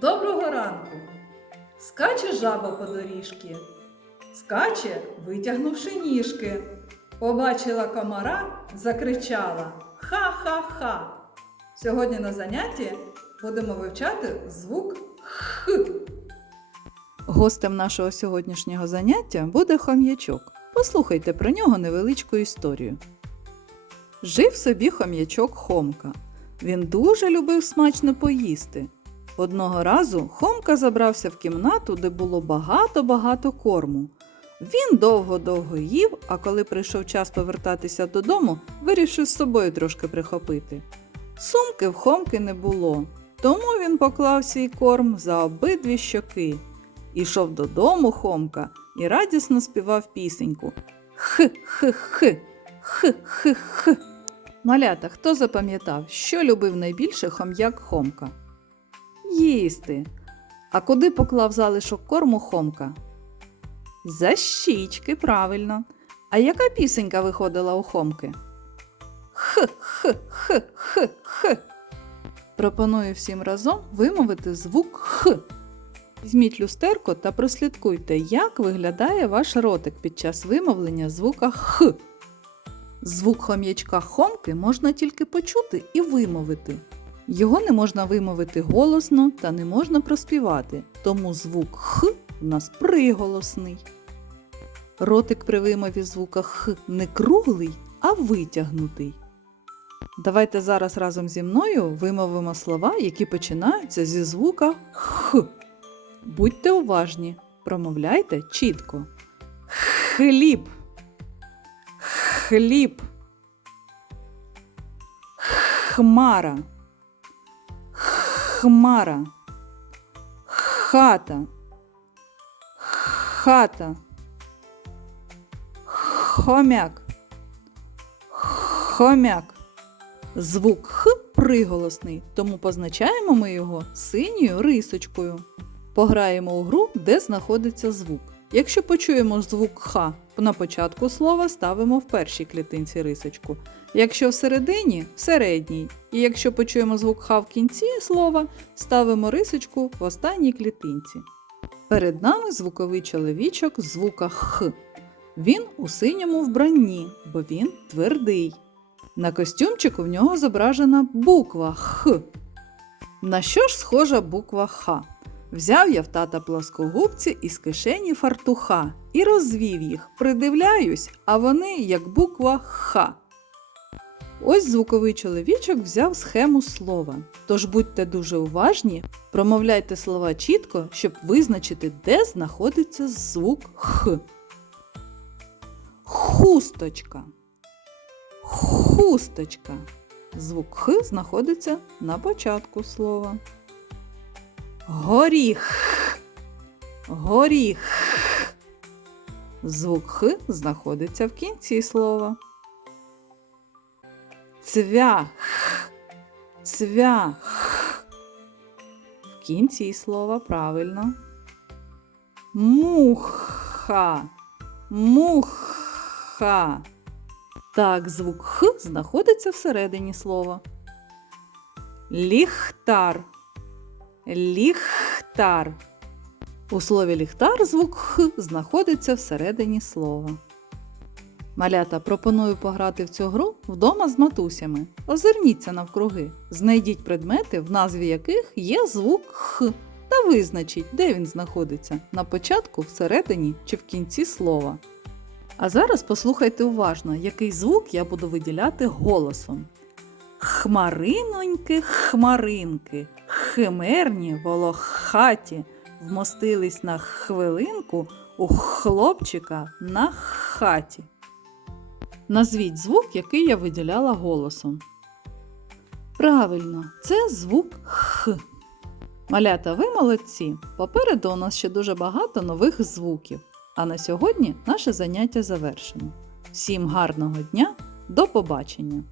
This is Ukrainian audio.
Доброго ранку! Скаче жаба по доріжки, скаче, витягнувши ніжки. Побачила комара, закричала Ха-ха-ха. Сьогодні на занятті будемо вивчати звук Х. Гостем нашого сьогоднішнього заняття буде хом'ячок. Послухайте про нього невеличку історію. Жив собі хом'ячок Хомка. Він дуже любив смачно поїсти. Одного разу Хомка забрався в кімнату, де було багато-багато корму. Він довго-довго їв, а коли прийшов час повертатися додому, вирішив з собою трошки прихопити. Сумки в Хомки не було, тому він поклав свій корм за обидві щоки. Ішов додому Хомка і радісно співав пісеньку. Х-х-х, х-х-х. Малята, хто запам'ятав, що любив найбільше хом'як Хомка? Їсти. А куди поклав залишок корму Хомка? За щічки, правильно. А яка пісенька виходила у Хомки? Х-х-х-х-х. Пропоную всім разом вимовити звук Х. Візьміть люстерко та прослідкуйте, як виглядає ваш ротик під час вимовлення звука Х. Звук хом'ячка Хомки можна тільки почути і вимовити. Його не можна вимовити голосно та не можна проспівати, тому звук Х у нас приголосний. Ротик при вимові звука Х не круглий, а витягнутий. Давайте зараз разом зі мною вимовимо слова, які починаються зі звука Х. Будьте уважні, промовляйте чітко. Хліб. Хліб. Хмара. Хмара. Хата. Хата. Хомяк. Хомяк. Звук Х приголосний, тому позначаємо ми його синьою рисочкою. Пограємо у гру, де знаходиться звук. Якщо почуємо звук Х на початку слова, ставимо в першій клітинці рисочку. Якщо всередині в середній. І якщо почуємо звук Х в кінці слова, ставимо рисочку в останній клітинці. Перед нами звуковий чоловічок звука Х. Він у синьому вбранні, бо він твердий. На костюмчику в нього зображена буква Х. На що ж схожа буква Х? Взяв я в тата плоскогубці із кишені фартуха і розвів їх. Придивляюсь, а вони як буква Х. Ось звуковий чоловічок взяв схему слова. Тож будьте дуже уважні, промовляйте слова чітко, щоб визначити, де знаходиться звук Х. Хусточка. Хусточка. Звук Х знаходиться на початку слова. Горіх. Горіх. Звук Х знаходиться в кінці слова. Цвях. Цвях. В кінці слова правильно. Муха. Муха. Так, звук Х знаходиться всередині слова. Ліхтар. Ліхтар. У слові ліхтар звук Х знаходиться всередині слова. Малята пропоную пограти в цю гру вдома з матусями. Озирніться навкруги. Знайдіть предмети, в назві яких є звук Х. Та визначіть, де він знаходиться на початку, всередині чи в кінці слова. А зараз послухайте уважно, який звук я буду виділяти голосом. Хмариноньки, хмаринки, химерні, волохаті, вмостились на хвилинку у хлопчика на хаті. Назвіть звук, який я виділяла голосом. Правильно, це звук Х. Малята, ви молодці. Попереду у нас ще дуже багато нових звуків. А на сьогодні наше заняття завершено. Всім гарного дня, до побачення!